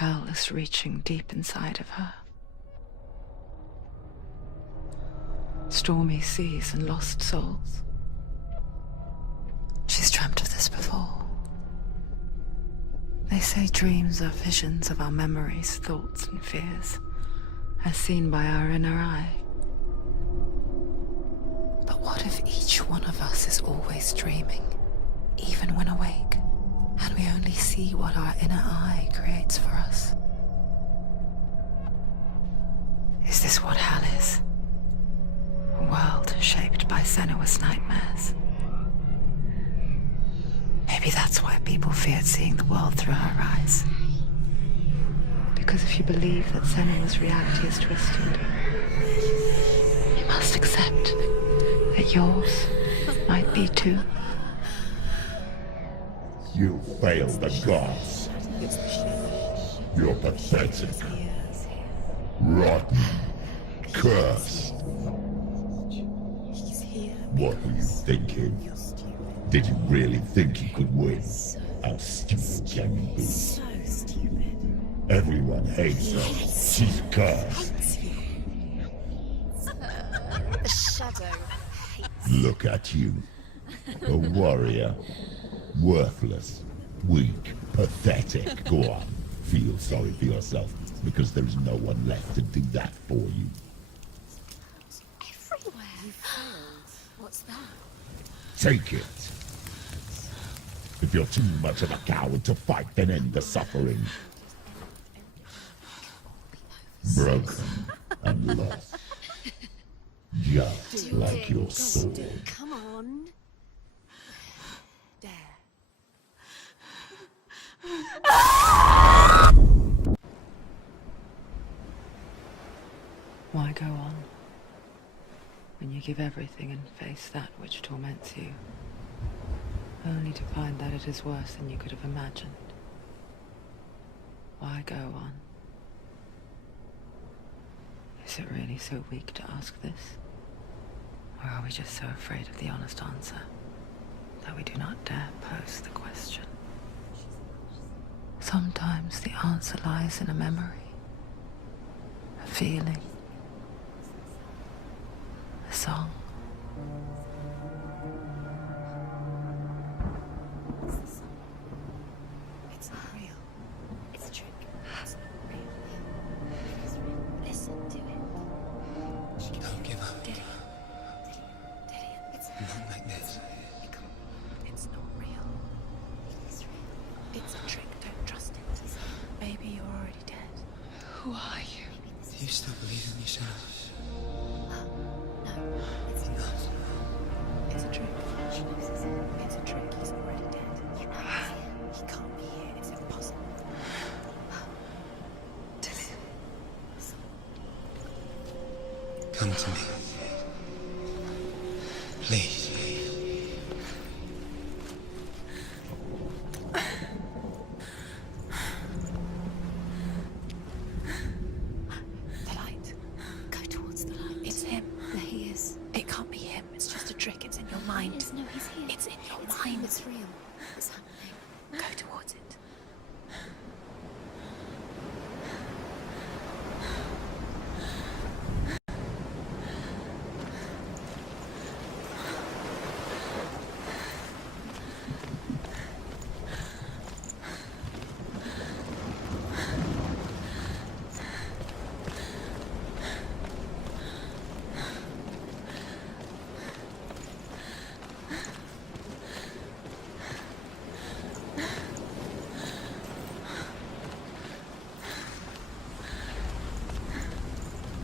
Hell is reaching deep inside of her. Stormy seas and lost souls. She's dreamt of this before. They say dreams are visions of our memories, thoughts, and fears, as seen by our inner eye. But what if each one of us is always dreaming, even when awake, and we only see what our inner eye creates for us? Is this what hell is? A world shaped by Senua's nightmares. Maybe that's why people feared seeing the world through her eyes. Because if you believe that Senua's reality is twisted, you must accept that yours might be too. You failed the gods. You're pathetic. Rotten. Cursed. What were you thinking? Did you really think you could win? How stupid can you be? So stupid. Everyone hates her. She's cursed. The shadow hates. Look at you. A warrior. Worthless. Weak. Pathetic. Go on. Feel sorry for yourself, because there is no one left to do that for you. Everywhere. You failed. What's that? Take it. If you're too much of a coward to fight, then end the suffering. Broken and lost. Just like your sword. Come on. Dare. Why go on when you give everything and face that which torments you, only to find that it is worse than you could have imagined? Why go on? Is it really so weak to ask this? Or are we just so afraid of the honest answer that we do not dare pose the question? Sometimes the answer lies in a memory, a feeling, a song. It's not real. It's a trick. It's not real. It is real. Listen to it. Don't give up. Did it? It's Not like this. It's not real. It is real. It's a trick. Don't trust it. Maybe you're already dead. Who are you? Do you still believe in yourself? No, it's not. It's a trick. It's a trick. He's already dead. He can't be here. It's impossible. Come to me. Please. The light. Go towards the light. It's him. There he is. It can't be him. It's just a trick. It's in your mind. No, he's here. It's in your mind. It's real. It's happening. Go towards it.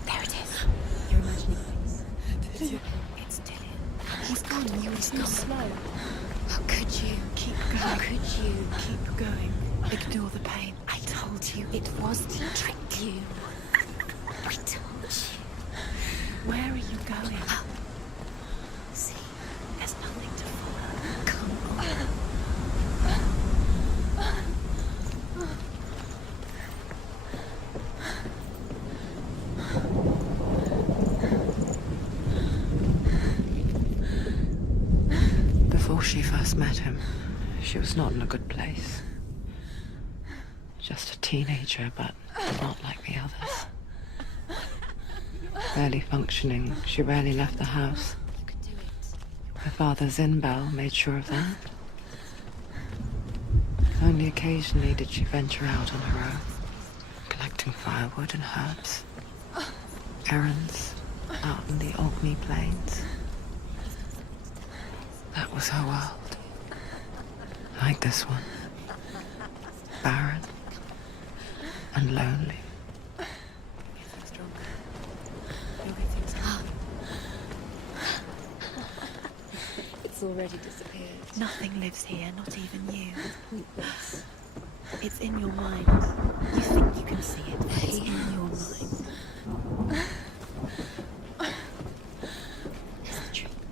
There it is. You're imagining things. It's Dylan. He's gone. He's gone. Slow. How could you? Keep going. How could you? Keep going. Ignore the pain. I told you it was to trick you. I told you. Where are you going? See, there's nothing to follow. Come on. Before she first met him, she was not in a good place. Just a teenager, but not like the others. Barely functioning, she rarely left the house. Her father, Zinbel, made sure of that. Only occasionally did she venture out on her own, collecting firewood and herbs. Errands out in the Orkney plains. That was her world. Like this one. Barren and lonely. It's already disappeared. Nothing lives here, not even you. Pointless. It's in your mind. You think you can see it, but it's in your mind.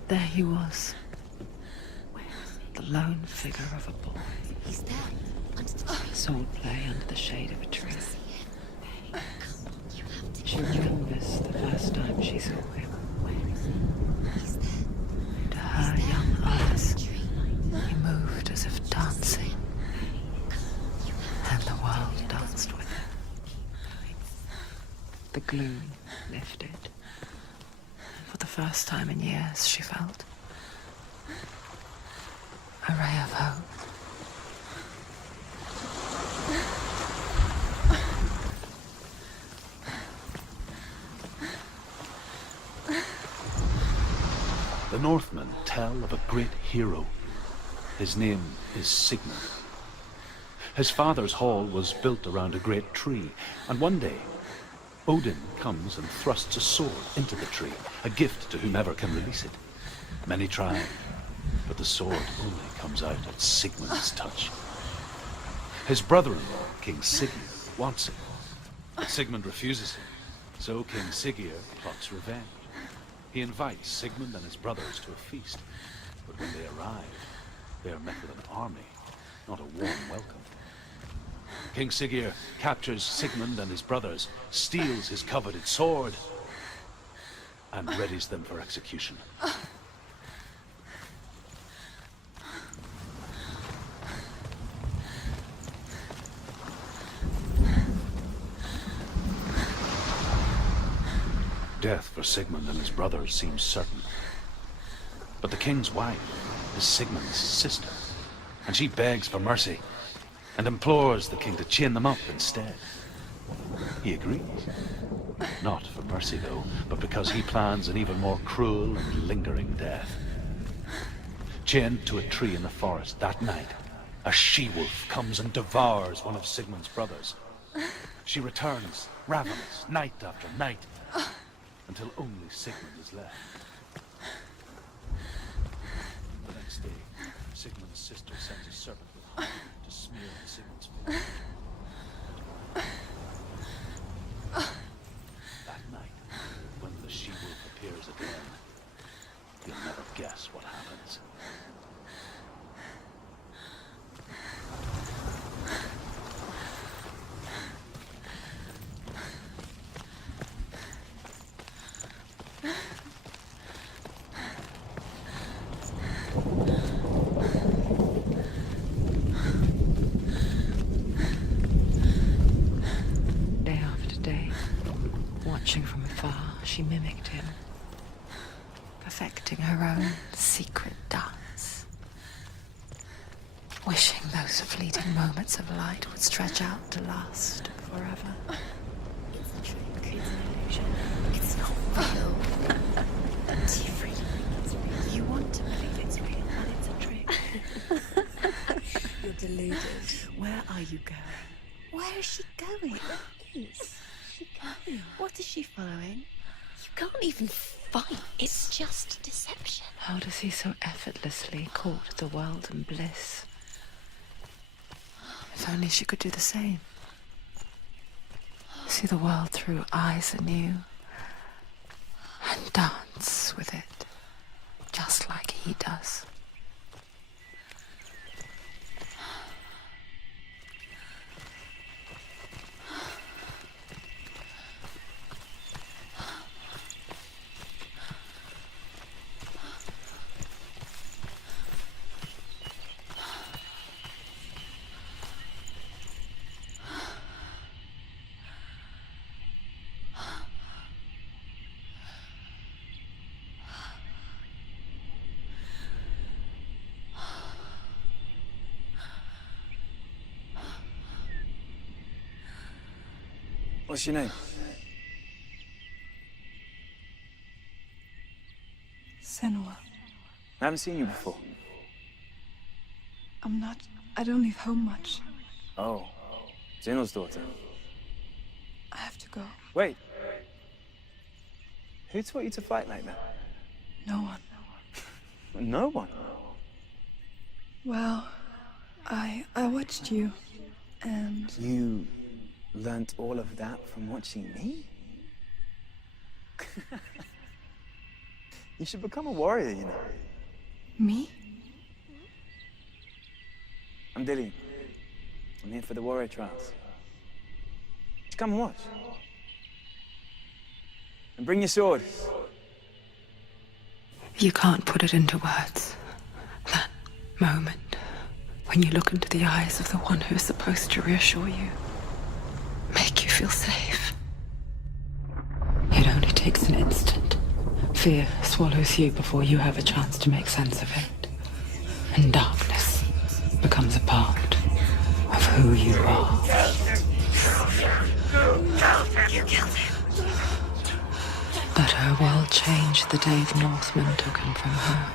There he was. The lone figure of a boy. He's there, under the tree. Swordplay under the shade of a tree. She remembers the first time she saw him. He's there. To her young eyes, he moved as if dancing, and the world danced with him. The gloom lifted, and for the first time in years, she felt a ray of hope. The Northmen tell of a great hero. His name is Sigmund. His father's hall was built around a great tree, and one day, Odin comes and thrusts a sword into the tree, a gift to whomever can release it. Many try, but the sword only comes out at Sigmund's touch. His brother-in-law, King Siggeir, wants it, but Sigmund refuses him, so King Siggeir plots revenge. He invites Sigmund and his brothers to a feast, but when they arrive, they are met with an army, not a warm welcome. King Siggeir captures Sigmund and his brothers, steals his coveted sword, and readies them for execution. Death for Sigmund and his brothers seems certain. But the king's wife is Sigmund's sister, and she begs for mercy and implores the king to chain them up instead. He agrees. Not for mercy, though, but because he plans an even more cruel and lingering death. Chained to a tree in the forest that night, a she-wolf comes and devours one of Sigmund's brothers. She returns, ravenous, night after night, until only Sigmund is left. The next day, Sigmund's sister sends a servant with honey to smear Sigmund's face. That night, when the she-wolf appears again, you'll never guess what happens. Day after day, watching from afar, she mimicked him, perfecting her own secret dance, wishing those fleeting moments of light would stretch out to last forever. It's a trick. It's an illusion. It's not real. Don't you really think it's real? You want to believe it's real, but it's a trick. You're deluded. Where are you going? Where is she going? Where is she going? What is she following? You can't even fight. It's just deception. How does he so effortlessly court the world and bliss? If only she could do the same. See the world through eyes anew and dance with it, just like he does. What's your name? Senua. I haven't seen you before. I don't leave home much. Oh, Zeno's daughter. I have to go. Wait. Who taught you to fight like that? No one. No one. Well, I watched you, and You learnt all of that from watching me? You should become a warrior, you know. me? I'm Dillian. I'm here for the warrior trials. Just come and watch. And bring your sword. You can't put it into words. That moment when you look into the eyes of the one who's supposed to reassure you, make you feel safe. It only takes an instant. Fear swallows you before you have a chance to make sense of it. And darkness becomes a part of who you are. You killed him. But her world changed the day the Northmen took him from her.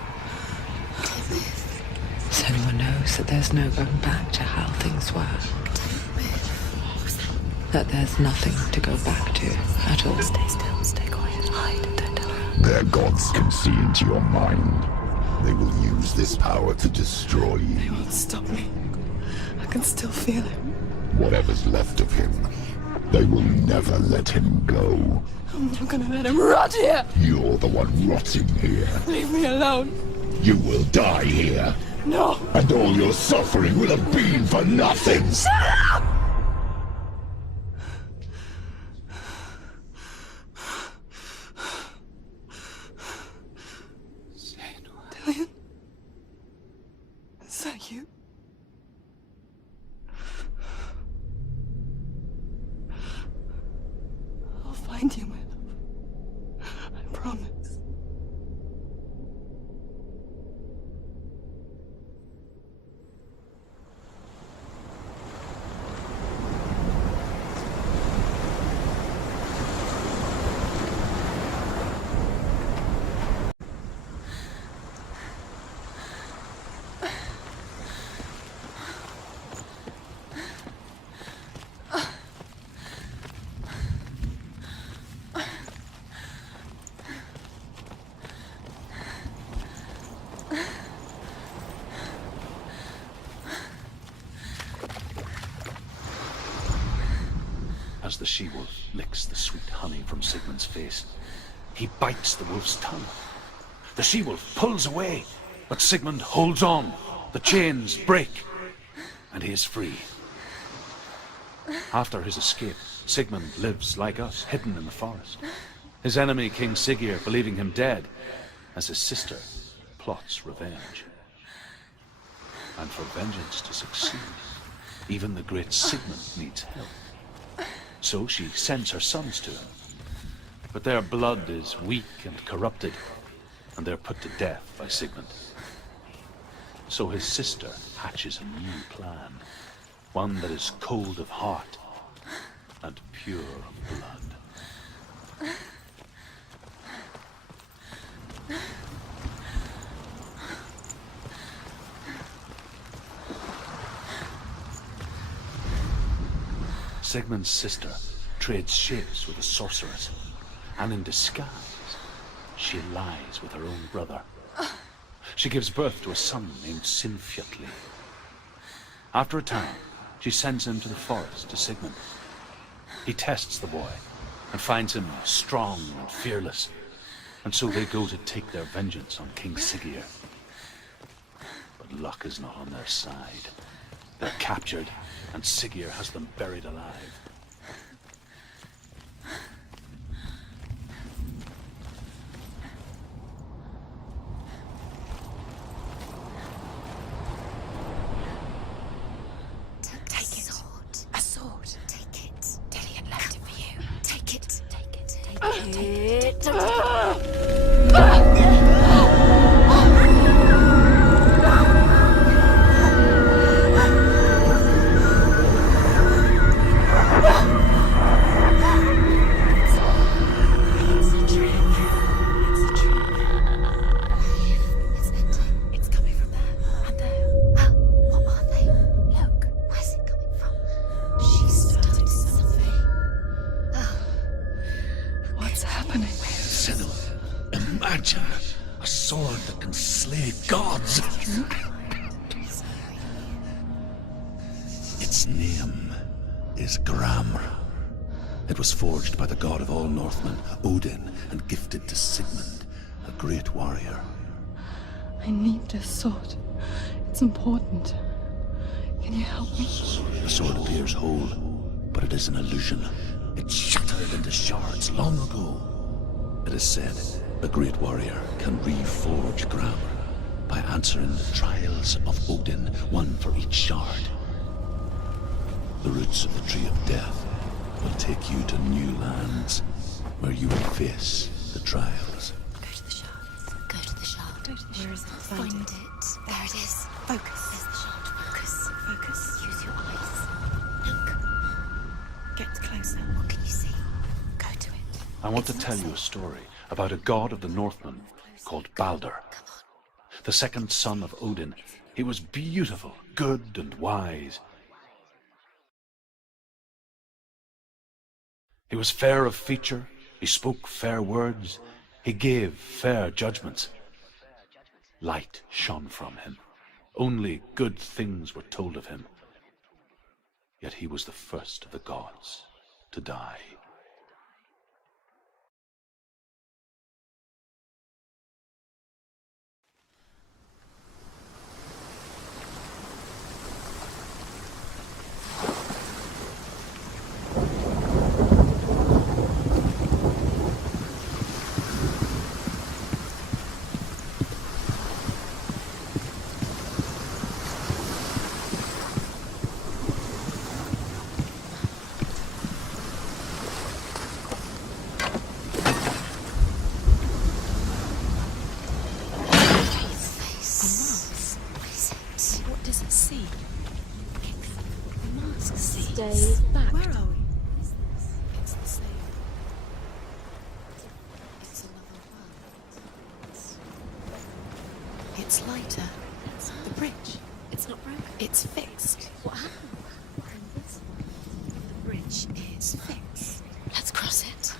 Senua knows that there's no going back to how things were. That there's nothing to go back to at all. Stay still, stay quiet, hide, don't tell her. Their gods can see into your mind. They will use this power to destroy you. They won't stop me. I can still feel it. Whatever's left of him, they will never let him go. I'm not gonna let him rot here. You're the one rotting here. Leave me alone. You will die here. No. And all your suffering will have been for nothing. Shut up! Dillian? Is that you? I'll find you, my love. I promise. As the she-wolf licks the sweet honey from Sigmund's face, he bites the wolf's tongue. The she-wolf pulls away, but Sigmund holds on. The chains break, and he is free. After his escape, Sigmund lives like us, hidden in the forest. His enemy, King Siggeir, believing him dead, as his sister plots revenge. And for vengeance to succeed, even the great Sigmund needs help. So she sends her sons to him. But their blood is weak and corrupted, and they're put to death by Sigmund. So his sister hatches a new plan, one that is cold of heart and pure of blood. Sigmund's sister trades shapes with a sorceress, and in disguise, she lies with her own brother. She gives birth to a son named Sinfjotli. After a time, she sends him to the forest to Sigmund. He tests the boy and finds him strong and fearless, and so they go to take their vengeance on King Siggeir. But luck is not on their side. They're captured, and Siggeir has them buried alive. Take it. A sword. Take it. Dillian left it for you. Take it. Take it. Take it. Imagine a sword that can slay gods. Its name is Gramr. It was forged by the god of all Northmen, Odin, and gifted to Sigmund, a great warrior. I need this sword. It's important. Can you help me? The sword appears whole, but it is an illusion. It shattered into shards long ago. It is said a great warrior can reforge Gramr by answering the trials of Odin, one for each shard. The roots of the Tree of Death will take you to new lands where you will face the trials. Go to the shards. Go to the shard. Where is it? Find it. There it is. Focus. There's the shard. Focus. Focus. Use your eyes. Look. Get closer. What can you see? Go to it. I want to tell you a story about a god of the Northmen called Balder. The second son of Odin. He was beautiful, good and wise. He was fair of feature, he spoke fair words, he gave fair judgments. Light shone from him. Only good things were told of him. Yet he was the first of the gods to die. What does it see? The mask see. Stay back. Where are we? It's the same. It's another world. It's lighter. The bridge. It's not broken. It's fixed. What happened? In this one, the bridge is fixed. Let's cross it.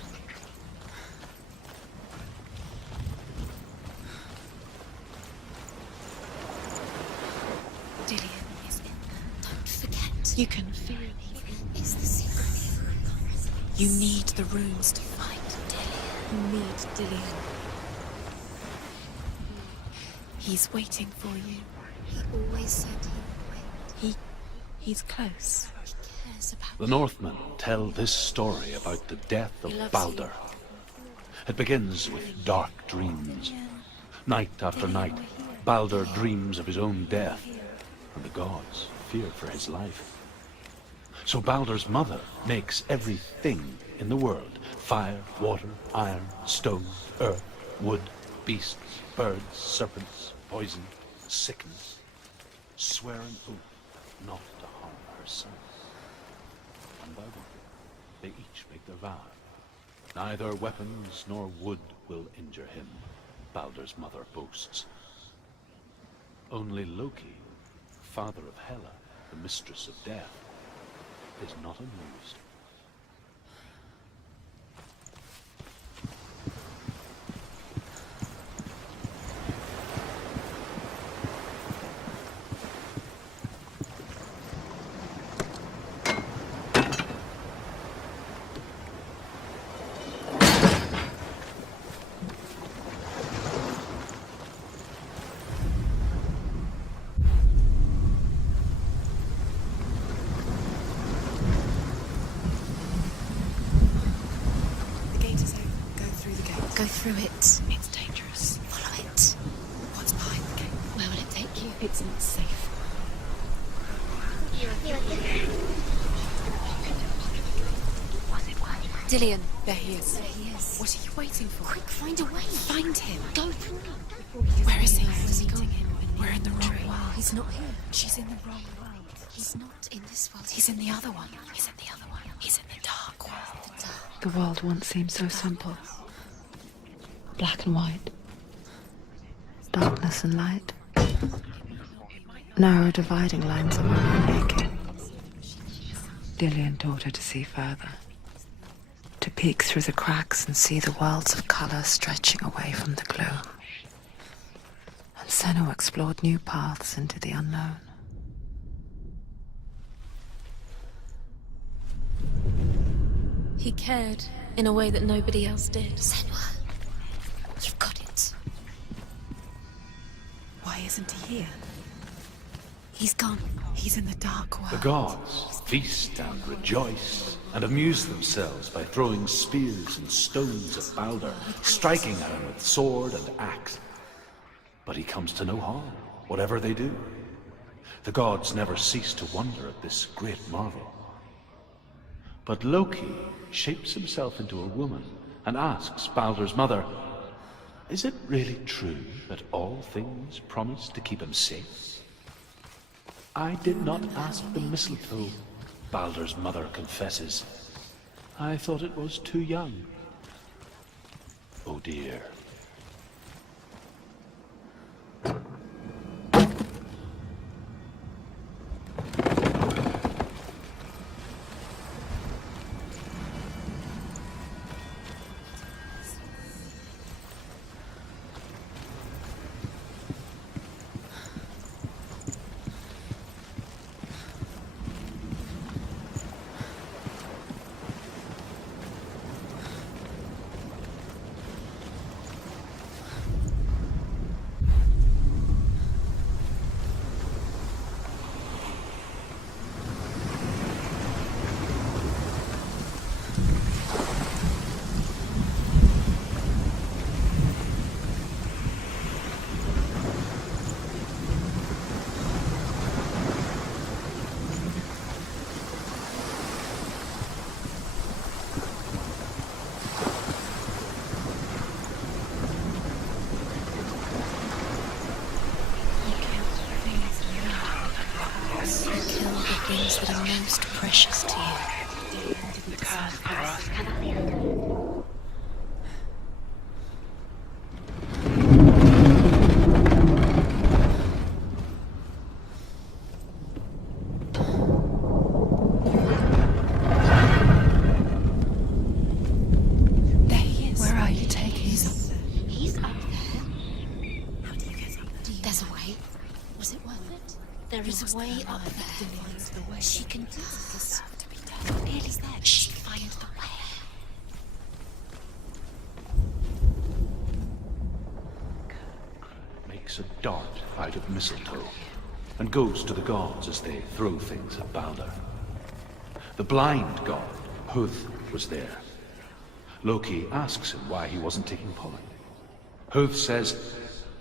Dillion is in there. Don't forget. You can feel it. It's the secret. You need the runes to find Dillion. You need Dillion. He's waiting for you. He always said he would wait. He's close. He cares about The Northmen tell this story about the death of Balder. It begins with dark dreams. Night after night, Balder dreams of his own death, and the gods fear for his life. So Balder's mother makes everything in the world: fire, water, iron, stone, earth, wood, beasts, birds, serpents, poison, sickness, swear an oath not to harm her son. One by one, they each make their vow. Neither weapons nor wood will injure him, Balder's mother boasts. Only Loki, father of Hela, the mistress of death, is not amused. Go through it. It's dangerous. Follow it. What's behind the gate? Where will it take you? It's not safe. Dillion. There he is. There he is. What are you waiting for? Quick, find a way. Find him. Go through. Where is he? Where's he gone? We're in the wrong world. He's not here. She's in the wrong world. He's not in this world. He's in the other one. He's in the other one. He's in the dark world. The dark. The world once seemed so simple. Black and white. Darkness and light. Narrow dividing lines of making. Dillion taught her to see further. To peek through the cracks and see the worlds of colour stretching away from the gloom. And Senua explored new paths into the unknown. He cared in a way that nobody else did. Senua, you've got it. Why isn't he here? He's gone. He's in the dark world. The gods feast and rejoice and amuse themselves by throwing spears and stones at Balder, striking at him with sword and axe. But he comes to no harm, whatever they do. The gods never cease to wonder at this great marvel. But Loki shapes himself into a woman and asks Balder's mother, "Is it really true that all things promise to keep him safe?" "I did not ask the mistletoe," Balder's mother confesses. "I thought it was too young." Oh dear. Things that are most precious to you. There he is. Where are you taking us? He's up there. How do you get up there? There's a way. Was it worth it? There is a way up there. She can do this. Nearly there. She finds the way. Makes a dart out of mistletoe and goes to the gods as they throw things at Balder. The blind god, Huth, was there. Loki asks him why he wasn't taking part. Huth says,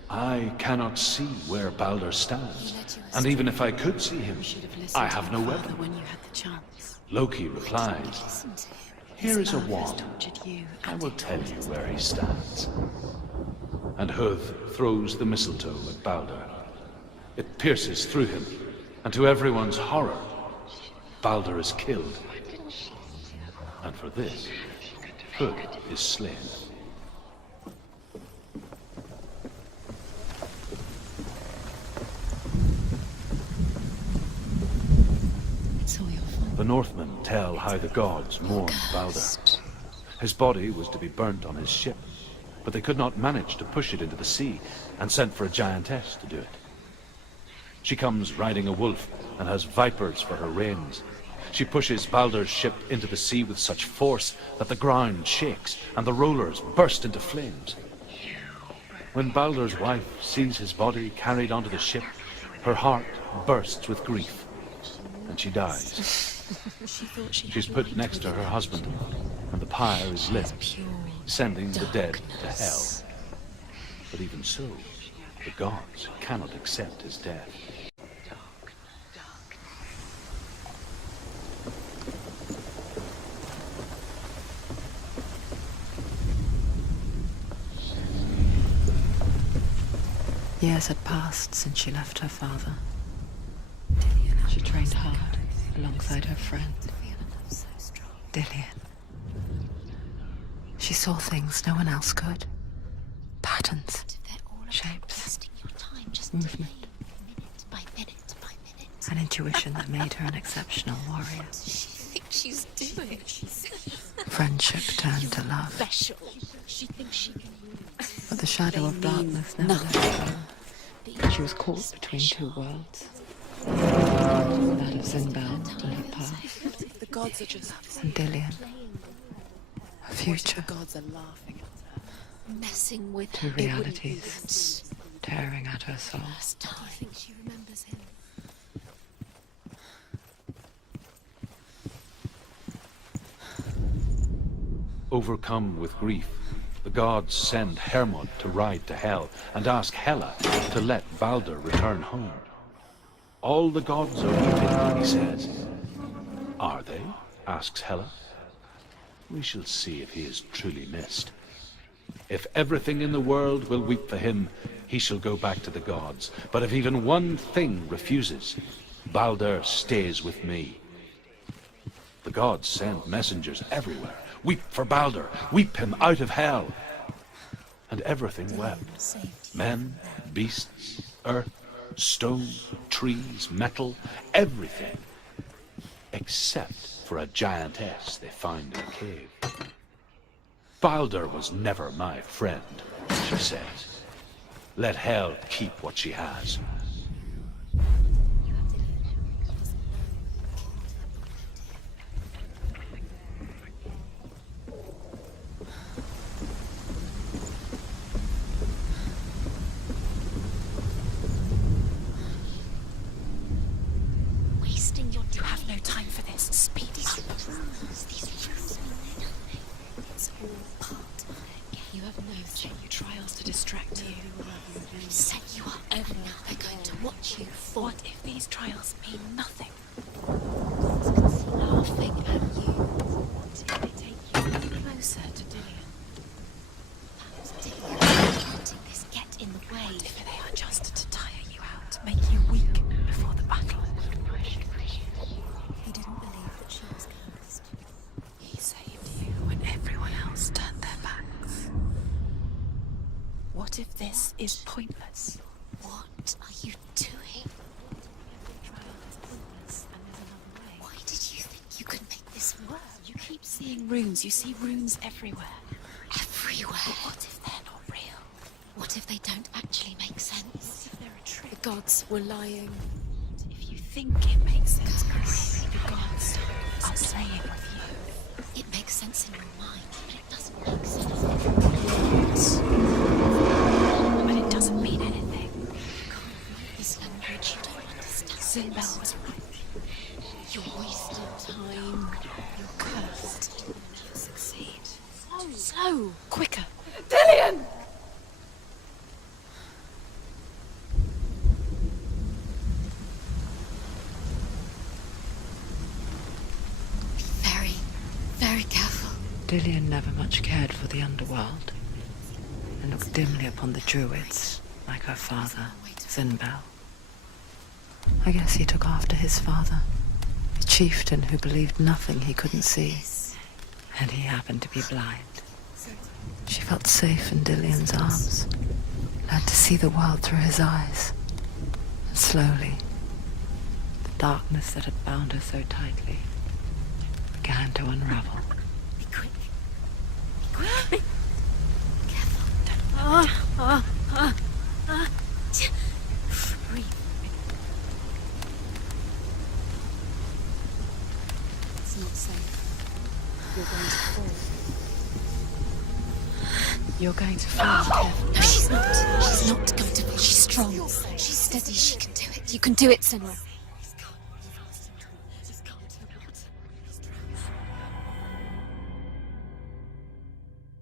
"I cannot see where Balder stands, and even if I could see him, I have no weapon." When you had the chance. Loki replies, "Here is a wand. I will tell you where he stands." And Huth throws the mistletoe at Balder. It pierces through him, and to everyone's horror, Balder is killed. And for this, Huth is slain. The Northmen tell how the gods mourned Balder. His body was to be burnt on his ship, but they could not manage to push it into the sea and sent for a giantess to do it. She comes riding a wolf and has vipers for her reins. She pushes Balder's ship into the sea with such force that the ground shakes and the rollers burst into flames. When Balder's wife sees his body carried onto the ship, her heart bursts with grief, and she dies. She's put next to her husband, and the pyre is lit, sending the dead to hell. But even so, the gods cannot accept his death. Years had passed since she left her father. She trained hard alongside her friend, Dillian. She saw things no one else could. Patterns, shapes, movement, an intuition that made her an exceptional warrior. she's doing. Friendship turned to love. Special. She thinks she can. But the shadow of darkness never let her go. She was caught between two worlds. That of Sinbad and her past, The gods are just and Dillian, her future. the gods are laughing at her. Messing with Two her. realities tearing at her soul. First time. I think she remembers him. Overcome with grief, the gods send Hermod to ride to Hell and ask Hela to let Balder return home. All the gods are weeping, he says. Are they? Asks Hela. We shall see if he is truly missed. If everything in the world will weep for him, he shall go back to the gods. But if even one thing refuses, Balder stays with me. The gods send messengers everywhere. Weep for Balder, weep him out of Hell. And everything wept. Men, beasts, earth, stone, trees, metal, everything. Except for a giantess they find in a cave. Balder was never my friend, she says. Let Hell keep what she has. Wasting your time. You have no time for this. Speed up. These rules mean nothing. It's all part of it. You have no trials to distract you. We've set you up. Now they're going to watch you. What if these trials mean nothing? Laughing at you. What if they take you closer to Dillian? Letting this get in the way. What if they are just to tire you out, make you weak before the battle? He didn't believe that she was cursed. He saved you when everyone else turned their backs. What if this is pointless? What are you doing? Why did you think you could make this work? You keep seeing runes. You see runes everywhere. Everywhere? But what if they're not real? What if they don't actually make sense? What if they're a trick? The gods were lying. If you think it makes sense, maybe the gods are playing with you. It makes sense in your mind, but it doesn't make sense in your words. But it doesn't mean anything. You can't read this language, you don't understand. Sinbad was right. You're wasting time. You're cursed. You'll never succeed. Slow! Quicker! Dillian! Be very, very careful. Dillian never much cared for the underworld, and looked dimly upon the druids, like her father, Sinbad. I guess he took after his father, a chieftain who believed nothing he couldn't see, and he happened to be blind. She felt safe in Dillian's arms, learned to see the world through his eyes, and slowly, the darkness that had bound her so tightly began to unravel. Be quick. Be quick. Be careful. Breathe. It's not safe. You're going to fall. You're going to fall. No, she's not. She's not going to fall. She's strong. She's steady. She can do it. You can do it, Senua.